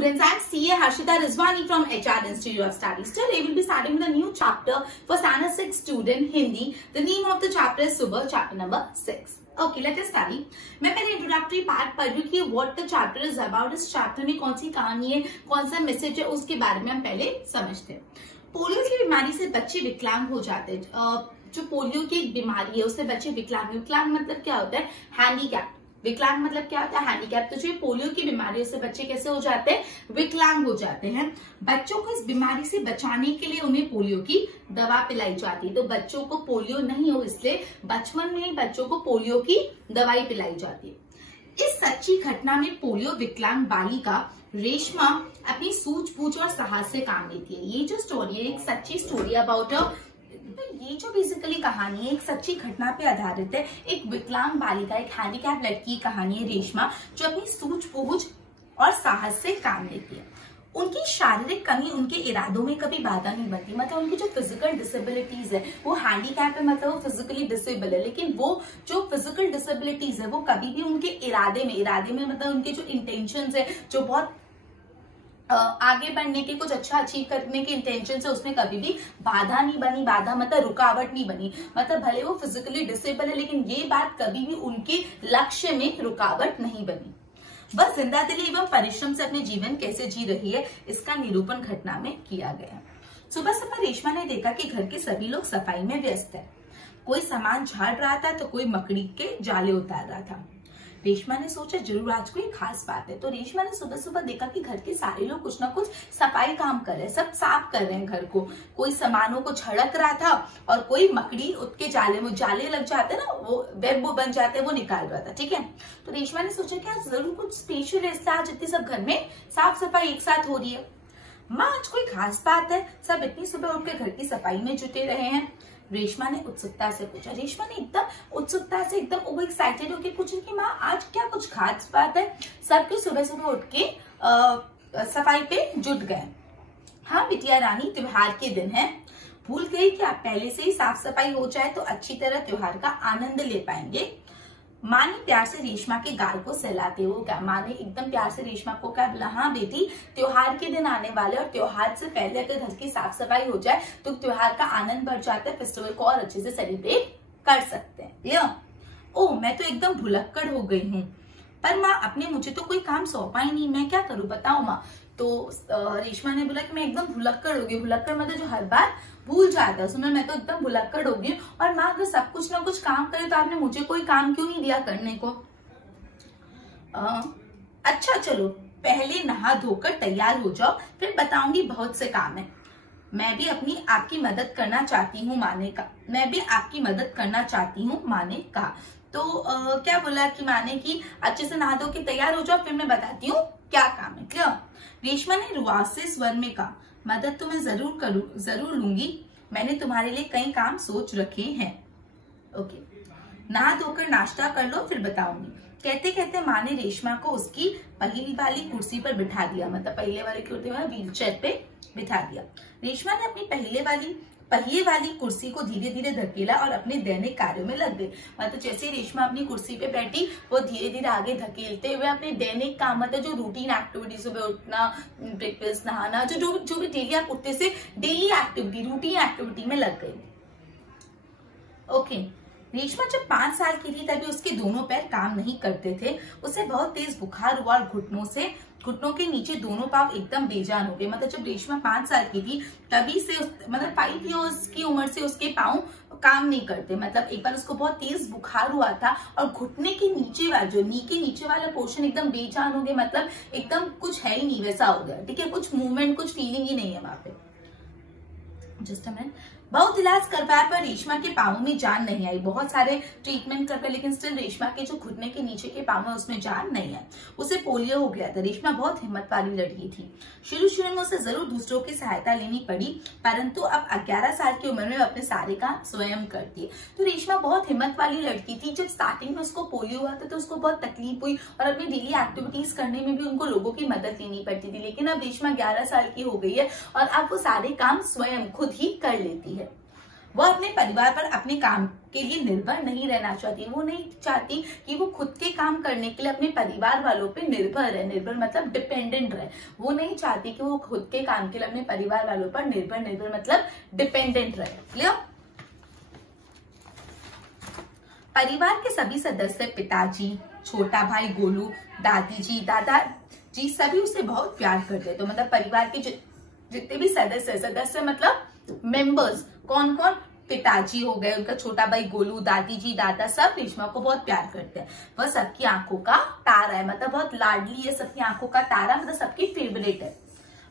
students, I am CA Harshita Rizwani from HR Institute of Studies. Today we will be starting with a new chapter for Standard 6 student Hindi. The name of the chapter is Subah, chapter number 6. Okay, let us study. मैं पहले introductory part पढ़ रही कि what the chapter is about. इस chapter में कौन सी कहानी है, कौन सा मैसेज है, उसके बारे में हम पहले समझते हैं. पोलियो की बीमारी से बच्चे विकलांग हो जाते हैं. जो पोलियो की बीमारी है उससे बच्चे विकलांग मतलब क्या होता है? हैंडीकैप. विकलांग मतलब क्या होता है? हैंडीकैप. तो जो पोलियो की बीमारी से बच्चे कैसे हो जाते हैं? विकलांग हो जाते हैं. बच्चों को इस बीमारी से बचाने के लिए उन्हें पोलियो की दवा पिलाई जाती है. तो बच्चों को पोलियो नहीं हो इसलिए बचपन में ही बच्चों को पोलियो की दवाई पिलाई जाती है. इस सच्ची घटना में पोलियो विकलांग बालिका रेशमा अपनी सूझबूझ और साहस से काम लेती है. ये जो स्टोरी है एक सच्ची स्टोरी अबाउट ये जो बेसिकली कहानी है एक सच्ची घटना पे आधारित है. एक विकलांग बालिका, एक हैंडीकैप लड़की की कहानी है रेशमा, जो अपनी सूझबूझ और साहस से काम लेती है. उनकी शारीरिक कमी उनके इरादों में कभी बाधा नहीं बनती. मतलब उनकी जो फिजिकल डिसेबिलिटीज है, वो हैंडीकैप है, मतलब वो फिजिकली डिसेबल है, लेकिन वो जो फिजिकल डिसेबिलिटीज है वो कभी भी उनके इरादे में मतलब उनके जो इंटेंशंस है, जो बहुत आगे बढ़ने के, कुछ अच्छा अचीव करने के इंटेंशन से उसमें कभी भी बाधा नहीं बनी. बाधा मतलब रुकावट नहीं बनी. मतलब भले वो फिजिकली डिसेबल है लेकिन ये बात कभी भी उनके लक्ष्य में रुकावट नहीं बनी. बस जिंदा दिली एवं परिश्रम से अपने जीवन कैसे जी रही है इसका निरूपण घटना में किया गया. सुबह सुबह रेशमा ने देखा कि घर के सभी लोग सफाई में व्यस्त है. कोई सामान झाड़ रहा था तो कोई मकड़ी के जाले उतार रहा था. रेशमा ने सोचा जरूर आज कोई खास बात है. तो रेशमा ने सुबह सुबह देखा कि घर के सारे लोग कुछ ना कुछ सफाई काम कर रहे हैं, सब साफ कर रहे हैं घर को. कोई सामानों को झड़क रहा था और कोई मकड़ी उसके जाले लग जाते ना, वो वेब बन जाते हैं, वो निकाल रहा था. ठीक है. तो रेशमा ने सोचा कि आज जरूर कुछ स्पेशल है, इसलिए आज इतनी सब घर में साफ सफाई एक साथ हो रही है. माँ आज कोई खास बात है, सब इतनी सुबह उठकर घर की सफाई में जुटे रहे हैं. रेशमा ने उत्सुकता से पूछा. रेशमा ने एकदम उत्सुकता से एकदम ओवर एक्साइटेड होकर पूछा कि माँ आज क्या कुछ खास बात है? सब क्यों सुबह सुबह उठ के सफाई पे जुट गए? हाँ बिटिया रानी, त्योहार के दिन है. भूल गई क्या? पहले से ही साफ सफाई हो जाए तो अच्छी तरह त्योहार का आनंद ले पाएंगे. माँ ने प्यार से रेशमा के गाल को सहलाते हुए कहा. माँ ने एकदम प्यार से रेशमा को कहा, बोला हाँ बेटी, त्योहार के दिन आने वाले और त्योहार से पहले अगर घर की साफ सफाई हो जाए तो त्योहार का आनंद बढ़ जाता है, फेस्टिवल को और अच्छे से सेलिब्रेट कर सकते हैं. क्लियर? ओह मैं तो एकदम भुलक्कड़ हो गई हूँ. पर माँ आपने मुझे तो कोई काम सौंपा ही नहीं, मैं क्या करूँ बताओ माँ. तो रेशमा ने बोला कि मैं एकदम भुलक्कड़ हो गई. भुलक्कड़ मतलब जो हर बार भूल जाता है. सुनो मैं तो एकदम भुलक्कड़ हो गई. और माँ अगर सब कुछ ना कुछ काम करे तो आपने मुझे कोई काम क्यों नहीं दिया करने को? अच्छा चलो पहले नहा धोकर तैयार हो जाओ, फिर बताऊंगी, बहुत से काम है. मैं भी आपकी मदद करना चाहती हूँ माँ ने कहा. मैं भी आपकी मदद करना चाहती हूँ माँ ने कहा. तो क्या बोला कि माँ ने कि अच्छे से नहा धो के तैयार हो जाओ, फिर मैं बताती हूँ क्या काम है. क्लियर? रेशमा ने रुआसे स्वर में कहा, मदद तो मैं जरूर लूंगी. मैंने तुम्हारे लिए कई काम सोच रखे हैं. ओके. नहा धोकर नाश्ता कर लो फिर बताऊंगी. कहते कहते माँ ने रेशमा को उसकी पहली वाली कुर्सी पर बिठा दिया. मतलब पहले वाली कुर्सी में व्हील चेयर पे बिठा दिया. रेशमा ने अपनी पहिए वाली कुर्सी को धीरे धीरे धकेला और अपने दैनिक कार्यों में लग गई. मतलब जैसे ही रेशमा अपनी कुर्सी पे बैठी वो धीरे धीरे आगे धकेलते हुए अपने दैनिक काम, मतलब जो रूटीन एक्टिविटी, सुबह उठना, ब्रेकफास्ट, नहाना, जो भी डेली आप उठते से डेली एक्टिविटी, रूटीन एक्टिविटी में लग गई. ओके. रेशमा जब 5 साल की थी तभी उसके दोनों पैर काम नहीं करते थे. उसे बहुत तेज बुखार हुआ और घुटनों के नीचे दोनों पांव एकदम बेजान हो गए. मतलब जब रेशमा 5 साल की थी तभी से मतलब 5 इयर्स की उम्र से उसके पांव काम नहीं करते. मतलब एक बार उसको बहुत तेज बुखार हुआ था और घुटने के नीचे वाला, जो नी के नीचे वाला पोर्शन एकदम बेजान हो गया. मतलब एकदम कुछ है ही नहीं, वैसा हो गया. ठीक है, कुछ मूवमेंट, कुछ फीलिंग ही नहीं है वहां पे. Just a minute. बहुत इलाज करवाया पर रेशमा के पांवों में जान नहीं आई. बहुत सारे ट्रीटमेंट कर पाए लेकिन स्टिल रेशमा के जो घुटने के नीचे के पांव है उसमें जान नहीं है. उसे पोलियो हो गया था. रेशमा बहुत हिम्मत वाली लड़की थी. शुरू में उसे जरूर दूसरों की सहायता लेनी पड़ी, परंतु अब 11 साल की उम्र में अपने सारे काम स्वयं करती है. तो रेशमा बहुत हिम्मत वाली लड़की थी. जब स्टार्टिंग में उसको पोलियो हुआ था तो उसको बहुत तकलीफ हुई और अपनी डेली एक्टिविटीज करने में भी उनको लोगों की मदद लेनी पड़ती थी. लेकिन अब रेशमा 11 साल की हो गई है और अब वो सारे काम स्वयं खुद ही कर लेती है. वो अपने परिवार पर अपने काम के लिए निर्भर नहीं रहना चाहती। वो नहीं चाहती कि वो खुद के काम करने के लिए अपने परिवार वालों पे निर्भर रहे। निर्भर मतलब डिपेंडेंट रहे। वो नहीं चाहती कि वो खुद के काम के लिए अपने परिवार वालों पर निर्भर मतलब डिपेंडेंट रहे। क्लियर? परिवार के सभी सदस्य, पिताजी, छोटा भाई गोलू, दादी जी, दादाजी सभी उसे बहुत प्यार करते। तो मतलब परिवार के जितने भी सदस्य मतलब मेंबर्स, कौन कौन? पिताजी हो गए, उनका छोटा भाई गोलू, दादी जी, दादा, सब रेशमा को बहुत प्यार करते हैं। वह सबकी आंखों का तारा है, मतलब बहुत लाडली है, सबकी आंखों का तारा, मतलब सबकी फेवरेट है।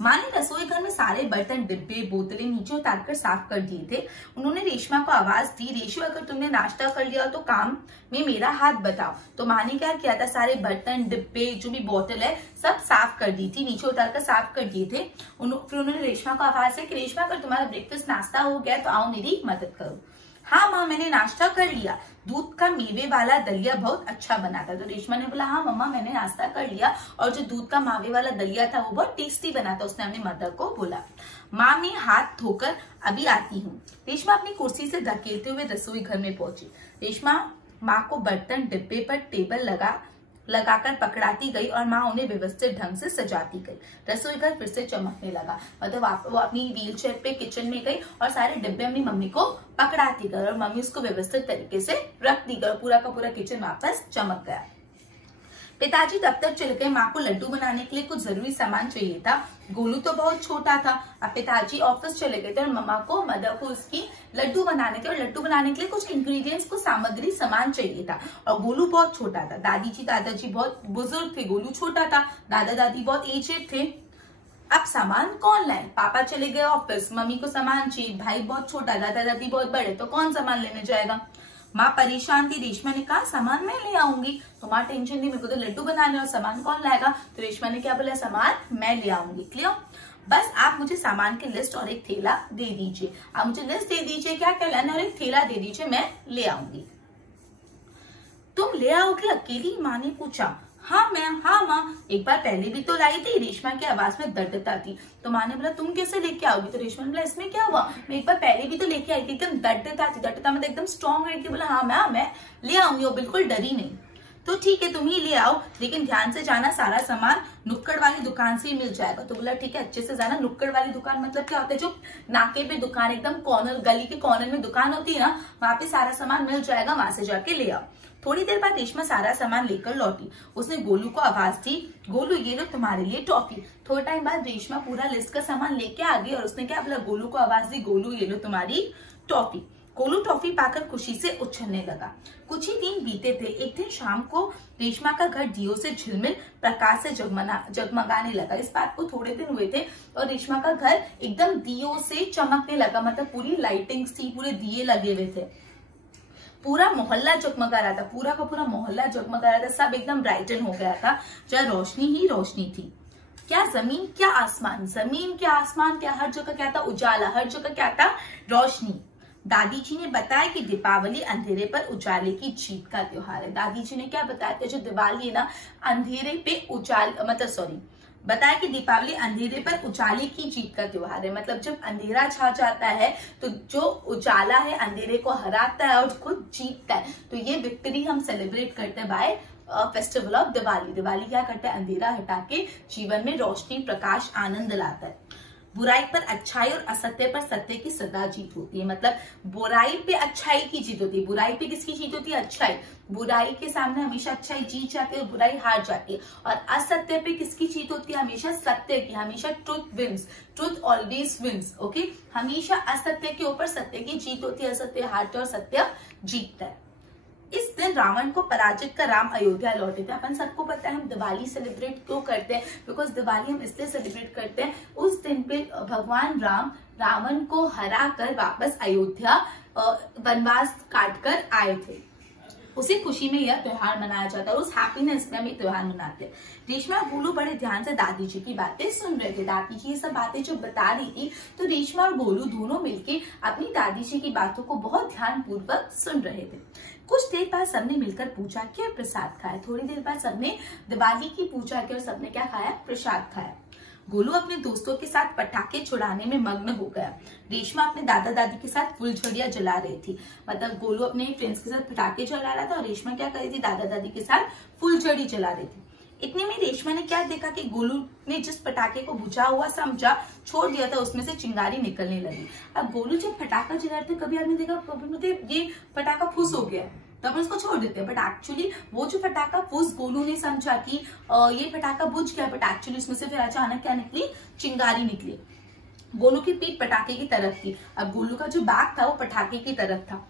माँ ने रसोई घर में सारे बर्तन, डिब्बे, बोतलें नीचे उतारकर साफ कर दिए थे। उन्होंने रेशमा को आवाज दी, रेशु अगर तुमने नाश्ता कर लिया तो काम में मेरा हाथ बताओ। तो माँ ने क्या किया था, सारे बर्तन, डिब्बे, जो भी बोतल है सब साफ कर दी थी, नीचे उतारकर साफ कर दिए थे। फिर उन्होंने रेशमा को आवाज दी कि रेशमा अगर तुम्हारा ब्रेकफास्ट नाश्ता हो गया तो आओ मेरी मदद करो। हाँ माँ मैंने नाश्ता कर लिया, दूध का मेवे वाला दलिया बहुत अच्छा बना था। तो रेशमा ने बोला हाँ मम्मा मैंने नाश्ता कर लिया और जो दूध का मावे वाला दलिया था वो बहुत टेस्टी बना था। उसने अपनी मदर को बोला। माँ मैं हाथ धोकर अभी आती हूँ। रेशमा अपनी कुर्सी से धकेलते हुए रसोई घर में पहुंची। रेशमा माँ को बर्तन डिब्बे पर टेबल लगाकर पकड़ाती गई और माँ उन्हें व्यवस्थित ढंग से सजाती गई। रसोई घर फिर से चमकने लगा। मतलब वो अपनी व्हील चेयर पे किचन में गई और सारे डिब्बे अपनी मम्मी को पकड़ाती गई और मम्मी उसको व्यवस्थित तरीके से रख दी गई और पूरा का पूरा किचन वापस चमक गया। पिताजी दफ्तर चले गए। माँ को लड्डू बनाने के लिए कुछ जरूरी सामान चाहिए था। गोलू तो बहुत छोटा था। अब पिताजी ऑफिस चले गए थे और मदर को उसकी लड्डू बनाने थे और लड्डू बनाने के लिए कुछ इंग्रेडिएंट्स, कुछ सामग्री सामान चाहिए था और गोलू बहुत छोटा था। दादी जी दादाजी बहुत बुजुर्ग थे, गोलू छोटा था, दादा दादी बहुत एजेड थे। अब सामान कौन लाए? पापा चले गए ऑफिस, मम्मी को सामान चाहिए, भाई बहुत छोटा, दादा दादी बहुत बड़े, तो कौन सामान लेने जाएगा? माँ परेशान थी। रेशमा ने कहा सामान मैं ले आऊंगी। तो माँ टेंशन थी, मेरे को तो लड्डू बनाने और सामान कौन लाएगा? तो रेशमा ने क्या बोला, सामान मैं ले आऊंगी। क्लियर? बस आप मुझे सामान की लिस्ट और एक थैला दे दीजिए। आप मुझे लिस्ट दे दीजिए क्या क्या लाना और एक थैला दे दीजिए, मैं ले आऊंगी। तुम ले आओगे अकेली? माँ ने पूछा। हाँ माँ, एक बार पहले भी तो लाई थी। रेशमा की आवाज में दृढ़ता थी। तो माँ ने बोला तुम कैसे लेके आओगी? तो रेशमा ने बोला इसमें क्या हुआ, मैं एक बार पहले भी तो लेके आई थी। एकदम दृढ़ता थी, दृढ़ता मतलब एकदम स्ट्रॉन्ग रही थी। बोला हाँ मैं ले आऊंगी, और बिल्कुल डरी नहीं। तो ठीक है तुम ही ले आओ, लेकिन ध्यान से जाना, सारा सामान नुक्कड़ वाली दुकान से ही मिल जाएगा। तो बोला ठीक है अच्छे से जाना। नुक्कड़ वाली दुकान मतलब क्या होता है? जो नाके पे दुकान, एकदम कॉर्नर, गली के कॉर्नर में दुकान होती है ना, वहां पे सारा सामान मिल जाएगा, वहां से जाके ले आओ। थोड़ी देर बाद रेशमा सारा सामान लेकर लौटी। उसने गोलू को आवाज दी, गोलू ये लो तुम्हारे लिए टॉफी। थोड़े टाइम बाद रेशमा पूरा लिस्ट का सामान लेके आ गई और उसने क्या बोला, गोलू को आवाज दी, गोलू ये लो तुम्हारी टॉफी। गोलू टॉफी पाकर खुशी से उछलने लगा। कुछ ही दिन बीते थे। एक दिन शाम को रेशमा का घर दियो से झिलमिल प्रकाश से जगमगाने लगा। इस बात को थोड़े दिन हुए थे और रेशमा का घर एकदम दियो से चमकने लगा। मतलब पूरी लाइटिंग थी, पूरे दिए लगे हुए थे, पूरा मोहल्ला जगमगा रहा था, पूरा का पूरा मोहल्ला जगमगा रहा था, सब एकदम ब्राइटन हो गया था, जहाँ रोशनी ही रोशनी थी। क्या जमीन क्या आसमान, जमीन क्या आसमान क्या, हर जगह क्या था, उजाला, हर जगह क्या था, रोशनी। दादी जी ने बताया कि दीपावली अंधेरे पर उजाले की जीत का त्योहार है। दादी जी ने क्या बताया था, जो दिवाली है ना, अंधेरे पे बताया कि दीपावली अंधेरे पर उजाले की जीत का त्योहार है। मतलब जब अंधेरा छा जाता है तो जो उजाला है अंधेरे को हराता है और खुद जीतता है। तो ये विक्ट्री हम सेलिब्रेट करते हैं by festival of Diwali. Diwali क्या करता है, अंधेरा हटा के जीवन में रोशनी, प्रकाश, आनंद लाता है। बुराई पर अच्छाई और असत्य पर सत्य की सदा जीत होती है। मतलब बुराई पे अच्छाई की जीत होती है। बुराई पे किसकी जीत होती है, अच्छाई। बुराई के सामने हमेशा अच्छाई जीत जाती है और बुराई हार जाती है। और असत्य पे किसकी जीत होती है, हमेशा सत्य की। हमेशा truth wins, truth always wins. Okay, हमेशा असत्य के ऊपर सत्य की जीत होती है, असत्य हारता है और सत्य जीतता है। इस दिन रावण को पराजित कर राम अयोध्या लौटे थे। अपन सबको पता है हम दिवाली सेलिब्रेट क्यों करते हैं, बिकॉज दिवाली हम इसलिए सेलिब्रेट करते हैं, उस दिन पे भगवान राम रावण को हरा कर वापस अयोध्या वनवास काट कर आए थे। उसी खुशी में यह त्योहार मनाया जाता है और उस हैप्पीनेस में हम ये त्योहार मनाते हैं। रेशमा और गोलू बड़े ध्यान से दादी जी की बातें सुन रहे थे। दादी जी ये सब बातें जो बता रही थी, तो रेशमा और गोलू दोनों मिलके अपनी दादी जी की बातों को बहुत ध्यान पूर्वक सुन रहे थे। कुछ देर बाद सबने मिलकर पूजा की और प्रसाद खाया। थोड़ी देर बाद सबने दिवाली की पूजा की और सबने क्या खाया, प्रसाद खाया। गोलू अपने दोस्तों के साथ पटाखे छुड़ाने में मग्न हो गया। रेशमा अपने दादा दादी के साथ फुलझड़ियां जला रही थी। मतलब गोलू अपने फ्रेंड्स के साथ पटाखे जला रहा था और रेशमा क्या कर रही थी, दादा दादी के साथ फुलझड़ी जला रही थी। इतने में रेशमा ने क्या देखा कि गोलू ने जिस पटाखे को बुझा हुआ समझा छोड़ दिया था, उसमें से चिंगारी निकलने लगी। अब गोलू जब पटाखा जला रहे थे, कभी आदमी देखा कभी ये पटाखा फुस हो गया तो अपन उसको छोड़ देते हैं, बट एक्चुअली वो जो पटाखा फुस गोलू ने समझा कि ये पटाखा बुझ गया, बट एक्चुअली उसमें से फिर अचानक क्या निकली, चिंगारी निकली। गोलू की पीठ पटाखे की तरफ थी। अब गोलू का जो बैग था वो पटाखे की तरफ था।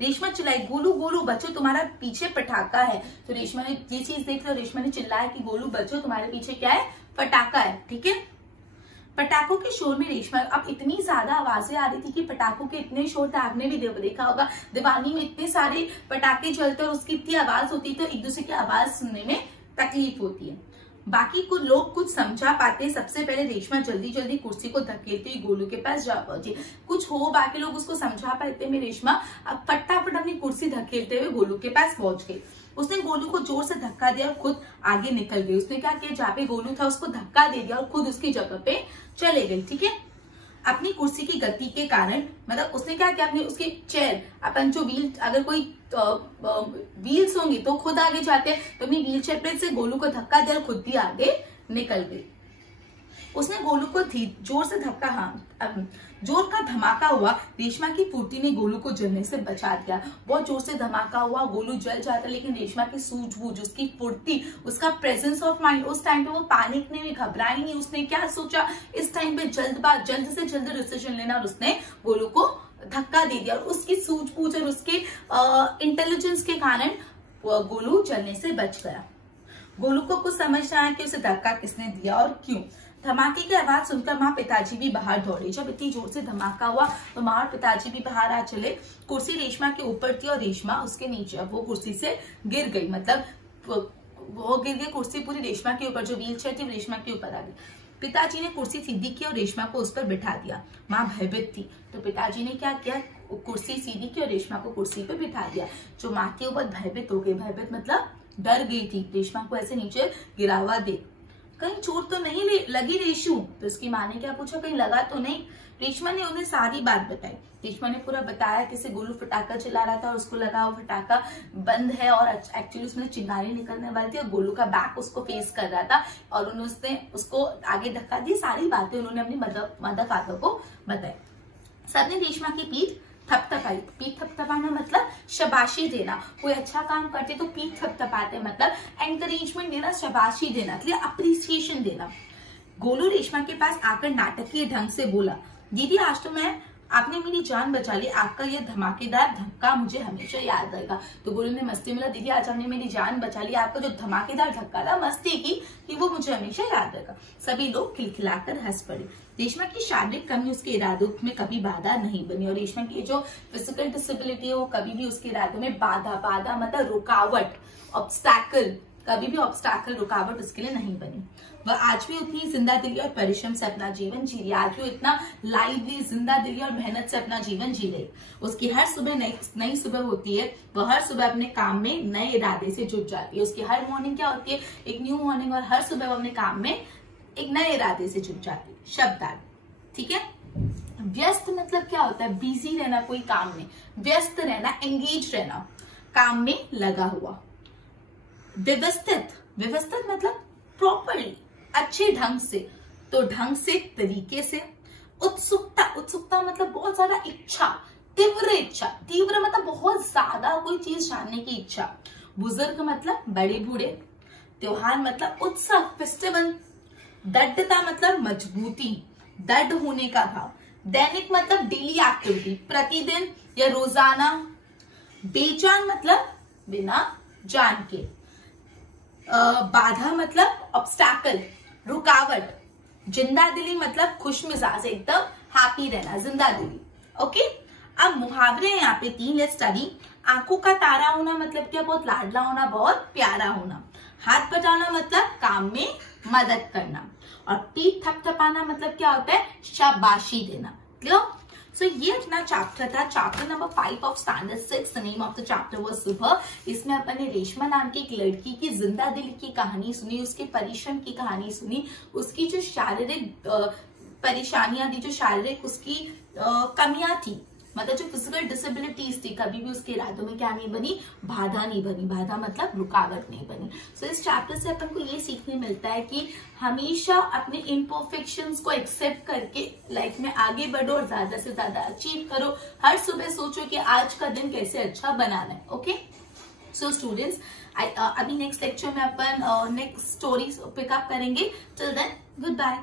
रेशमा चिल्लाई, गोलू गोलू बच्चों तुम्हारा पीछे पटाखा है। तो रेशमा ने ये चीज देख ली, रेशमा ने चिल्लाया कि गोलू बच्चों तुम्हारे पीछे क्या है, पटाखा है। ठीक है, पटाखों के शोर में रेशमा, अब इतनी ज्यादा आवाजें आ रही थी कि पटाखों के इतने शोर थे, आपने भी देखा होगा दिवाली में इतने सारे पटाखे चलते और उसकी इतनी आवाज होती तो एक दूसरे की आवाज सुनने में तकलीफ होती है। बाकी कुछ लोग कुछ समझा पाते। सबसे पहले रेशमा जल्दी जल्दी कुर्सी को धकेलती हुई गोलू के पास जा पहुंची। कुछ हो बाकी लोग उसको समझा पाते में रेशमा अब फटाफट अपनी कुर्सी धकेलते हुए गोलू के पास पहुंच गई। उसने गोलू को जोर से धक्का दिया और खुद आगे निकल गई। उसने क्या किया, जहाँ पे गोलू था उसको धक्का दे दिया और खुद उसकी जगह पे चले गई। ठीक है, अपनी कुर्सी की गति के कारण, मतलब उसने क्या किया, अपनी उसकी चेयर, अपन जो व्हील, अगर कोई व्हील्स होंगी तो खुद आगे जाते हैं, तो अपनी व्हील चेयर पे से गोलू को धक्का दिया और खुद भी आगे निकल गई। उसने गोलू को जोर से धक्का, जोर का धमाका हुआ। रेशमा की फुर्ती ने गोलू को जलने से बचा दिया। बहुत जोर से धमाका हुआ, गोलू जल जाता, लेकिन रेशमा की सूझबूझ, उसकी फुर्ती, उसका प्रेजेंस ऑफ माइंड, उस टाइम पे वो पैनिक नहीं हुई, घबराई नहीं। उसने क्या सोचा, इस टाइम पे जल्द से जल्द डिसीजन लेना, और उसने गोलू को धक्का दे दिया। और उसकी सूझबूझ और उसके इंटेलिजेंस के कारण गोलू जलने से बच गया। गोलू को कुछ समझ ना आया कि उसे धक्का किसने दिया और क्यों। धमाके की आवाज सुनकर माँ पिताजी भी बाहर दौड़े। जब इतनी जोर से धमाका हुआ तो माँ और पिताजी भी बाहर आ चले। कुर्सी रेशमा के ऊपर थी और रेशमा उसके नीचे। अब वो कुर्सी से गिर गई, मतलब वो गिर गई, कुर्सी पूरी रेशमा के ऊपर, जो व्हील चेयर थी रेशमा के ऊपर आ गई। पिताजी ने कुर्सी सीधी की और रेशमा को उस पर बिठा दिया। माँ भयभीत थी तो पिताजी ने क्या किया, कुर्सी सीधी की और रेशमा को कुर्सी पे बिठा दिया। जो माँ के ऊपर भयभीत हो गई, भयभीत मतलब डर गई थी, रेशमा को ऐसे नीचे गिरा हुआ देख। कहीं चोट तो नहीं लगी रेशू? तो उसकी माँ ने क्या पूछा, कहीं लगा तो नहीं? रेशमा ने उन्हें सारी बात बताई। रेशमा ने पूरा बताया कैसे गोलू फटाका चला रहा था और उसको लगा वो फटाका बंद है और एक्चुअली उसमें चिंगारी निकलने वाली थी और गोलू का बैक उसको फेस कर रहा था और उन्होंने उसको आगे धक्का दी। सारी बातें उन्होंने अपनी मदर फादर को बताई। सबने रेशमा की पीठ थपथपाई। पीठ थपथपाना मतलब शाबाशी देना। कोई अच्छा काम करते तो पीठ थपथपाते, मतलब एनकरेजमेंट देना, शाबाशी देना, अप्रिसिएशन देना। गोलू रेशमा के पास आकर नाटकीय ढंग से बोला, दीदी आज तो आपने मेरी जान बचा ली, आपका यह धमाकेदार धक्का मुझे हमेशा याद रहेगा। तो गोलू ने मस्ती में, दीदी आज आपने मेरी जान बचा ली, आपका जो धमाकेदार धक्का था मस्ती की कि वो मुझे हमेशा याद रहेगा। सभी लोग खिलखिलाकर हंस पड़े। रेशमा की शारीरिक कमी उसके इरादों में कभी बाधा नहीं बनी और रेशमा की जो फिजिकल डिसेबिलिटी है वो कभी भी उसके इरादों में बाधा मतलब रुकावट, ऑब्स्टैकल, कभी भी ऑब्स्टैकल, रुकावट उसके लिए नहीं बनी। वह आज भी उतनी जिंदा दिली और परिश्रम से अपना जीवन जी रही। आज भी इतना लाइवली, जिंदा दिली और मेहनत से अपना जीवन जी रही। उसकी हर सुबह नई सुबह होती है। वह हर सुबह अपने काम में नए इरादे से जुट जाती है। उसकी हर मॉर्निंग क्या होती है, एक न्यू मॉर्निंग, और हर सुबह वो अपने काम में एक नए इरादे से जुट जाती है। शब्दार्थ, ठीक है। व्यस्त मतलब क्या होता है, बिजी रहना, कोई काम में व्यस्त रहना, एंगेज रहना, काम में लगा हुआ। व्यवस्थित, व्यवस्थित मतलब प्रॉपरली, अच्छे ढंग से, तो ढंग से, तरीके से। उत्सुकता, उत्सुकता मतलब बहुत ज्यादा इच्छा, तीव्र इच्छा, तीव्र मतलब बहुत ज्यादा कोई चीज जानने की इच्छा। बुजुर्ग मतलब बड़े बूढ़े। त्योहार मतलब उत्सव, फेस्टिवल। दृढ़ता मतलब मजबूती, दृढ़ होने का भाव। दैनिक मतलब डेली एक्टिविटी, प्रतिदिन या रोजाना। बेजान मतलब बिना जान के। बाधा मतलब ऑब्स्टैकल, रुकावट। जिंदा दिली मतलब खुश मिजाज, एकदम हैप्पी रहना, जिंदा दिली। ओके, अब मुहावरे यहाँ पे 3, लेट्स स्टडी। आंखों का तारा होना मतलब क्या, बहुत लाडला होना, बहुत प्यारा होना। हाथ बटाना मतलब काम में मदद करना। और पीठ थपथपाना मतलब क्या होता है, शाबाशी देना। क्लियर? सो ये अपना चैप्टर था, chapter number 5 of standard 6। The name of the chapter was सुबह। इसमें अपन ने रेशमा नाम की एक लड़की की जिंदा दिल की कहानी सुनी, उसके परिश्रम की कहानी सुनी, उसकी जो शारीरिक परेशानियां थी, जो शारीरिक उसकी कमियां थी, मतलब जो फिजिकल डिसेबिलिटीज थी, कभी भी उसके इरादों में क्या नहीं बनी, बाधा नहीं बनी। बाधा मतलब रुकावट नहीं बनी। सो इस चैप्टर से अपन को ये सीखने मिलता है कि हमेशा अपने इम्परफेक्शंस को एक्सेप्ट करके लाइफ में आगे बढ़ो और ज्यादा से ज्यादा अचीव करो। हर सुबह सोचो कि आज का दिन कैसे अच्छा बनाना है। ओके, सो स्टूडेंट्स, अभी नेक्स्ट लेक्चर में अपन नेक्स्ट स्टोरी पिकअप करेंगे। Till then, good bye.